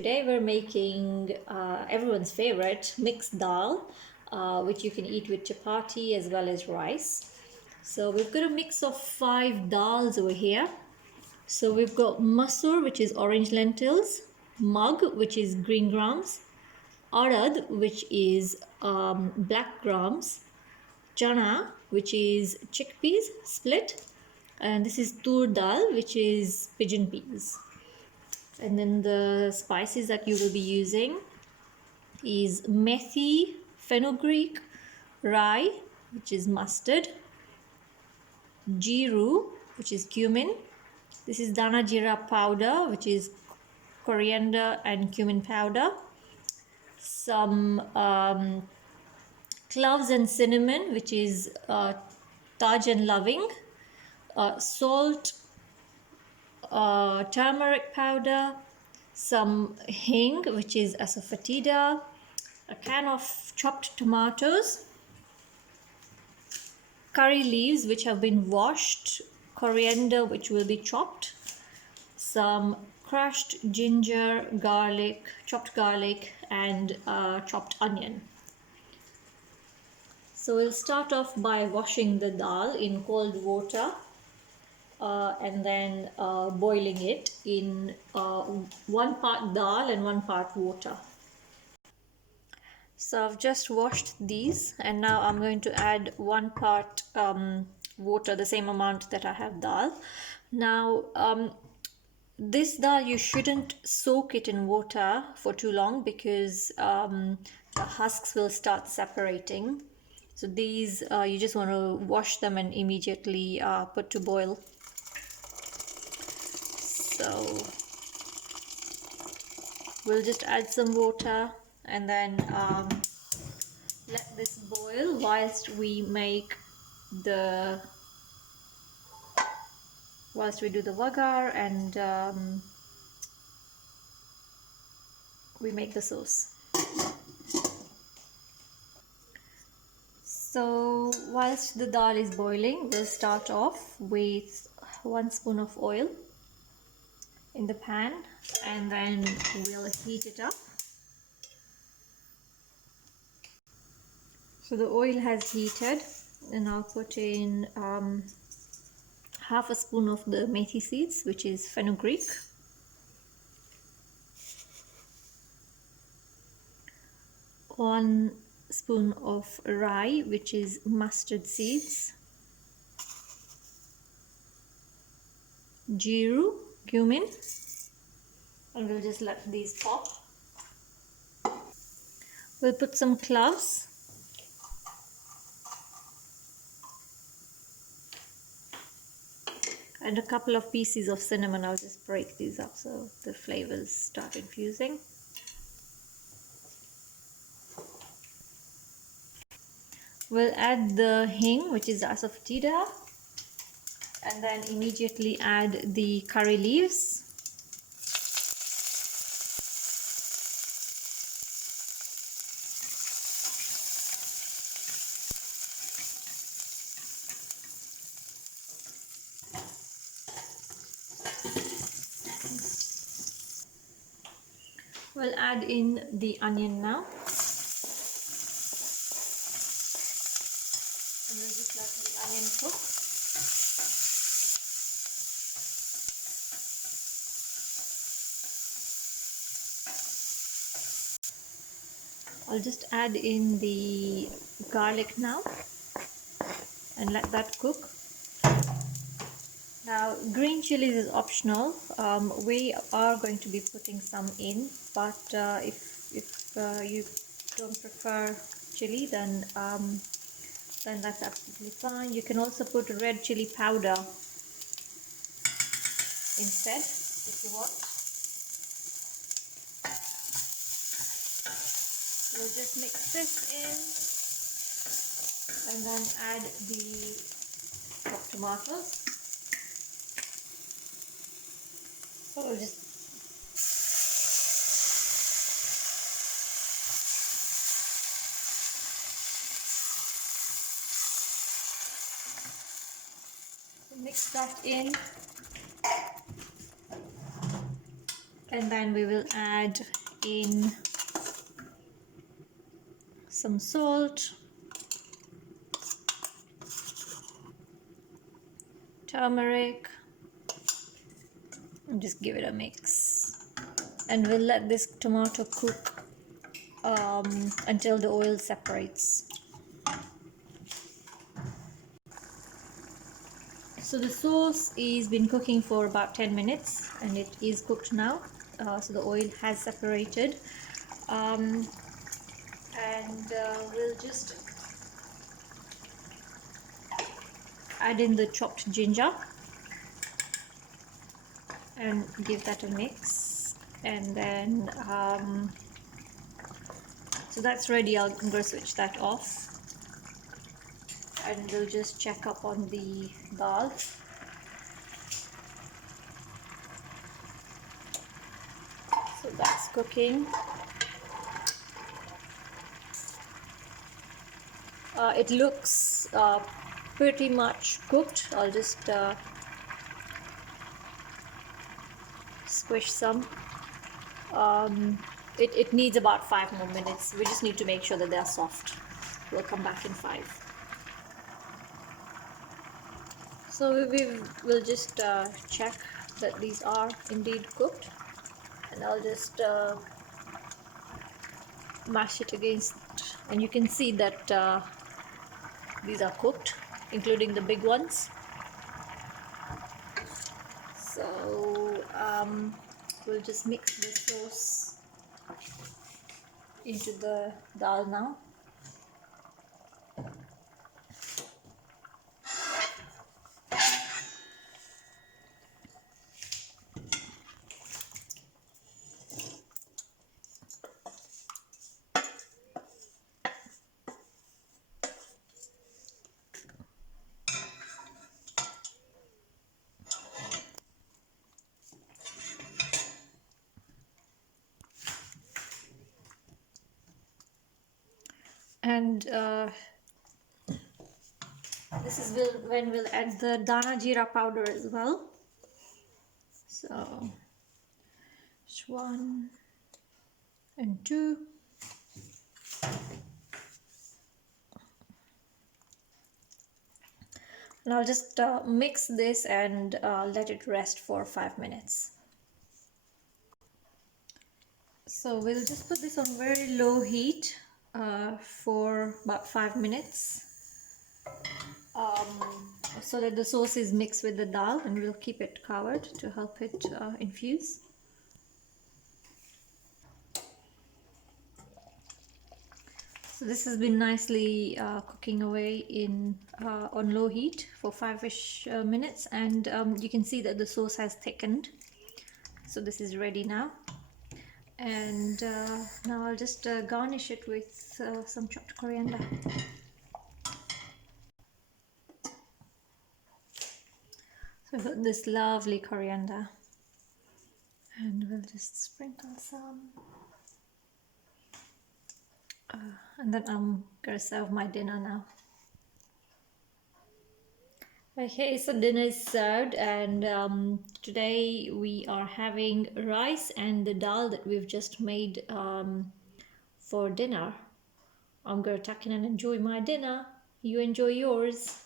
Today we're making everyone's favorite mixed dal, which you can eat with chapati as well as rice. So we've got a mix of 5 dals over here. So we've got masoor, which is orange lentils, mug, which is green grams, arad, which is black grams, chana, which is chickpeas split, and this is tur dal, which is pigeon peas. And then the spices that you will be using is methi, fenugreek, rye, which is mustard, jiru, which is cumin. This is dana jeera powder, which is coriander and cumin powder. Some cloves and cinnamon, which is taj and loving. Salt, turmeric powder, some hing, which is asafoetida, a can of chopped tomatoes, curry leaves which have been washed, coriander which will be chopped, some crushed ginger, chopped garlic, and chopped onion. So we'll start off by washing the dal in cold water. And then boiling it in 1 part dal and 1 part water. So I've just washed these, and now I'm going to add 1 part water, the same amount that I have dal. Now this dal, you shouldn't soak it in water for too long because the husks will start separating. So these you just want to wash them and immediately put to boil. So we'll just add some water and then let this boil whilst we do the vagar and we make the sauce. So whilst the dal is boiling, we'll start off with 1 spoon of oil in the pan, and then we'll heat it up. So the oil has heated, and I'll put in half a spoon of the methi seeds, which is fenugreek, one spoon of rye, which is mustard seeds, jiru, cumin, and we'll just let these pop. We'll put some cloves, and a couple of pieces of cinnamon. I'll just break these up so the flavors start infusing. We'll add the hing, which is asafoetida, and then immediately add the curry leaves. We'll add in the onion now. And we'll just let the onion cook. I'll just add in the garlic now and let that cook. Now, green chilies is optional. We are going to be putting some in, but if you don't prefer chili, then that's absolutely fine. You can also put red chili powder instead if you want. We'll just mix this in and then add the chopped tomatoes. So we'll just mix that in. And then we will add in some salt, turmeric, and just give it a mix. And we'll let this tomato cook until the oil separates. So the sauce is been cooking for about 10 minutes and it is cooked now. So the oil has separated. We'll just add in the chopped ginger and give that a mix. And then so that's ready. I'm going to switch that off and we'll just check up on the dal. So that's cooking. It looks pretty much cooked. I'll just squish some. It needs about 5 more minutes. We just need to make sure that they're soft. We'll come back in 5. So we'll just check that these are indeed cooked, and I'll just mash it against, and you can see that these are cooked, including the big ones. So we'll just mix the sauce into the dal now. And this is when we'll add the dana jeera powder as well. So 1 and 2. And I'll just mix this and let it rest for 5 minutes. So we'll just put this on very low heat for about 5 minutes so that the sauce is mixed with the dal, and we'll keep it covered to help it infuse. So this has been nicely cooking away in on low heat for 5-ish minutes, and you can see that the sauce has thickened. So this is ready now. And now I'll just garnish it with some chopped coriander. So I've got this lovely coriander, and we'll just sprinkle some. And then I'm gonna serve my dinner now. Okay, so dinner is served, and today we are having rice and the dal that we've just made for dinner. I'm gonna tuck in and enjoy my dinner. You enjoy yours.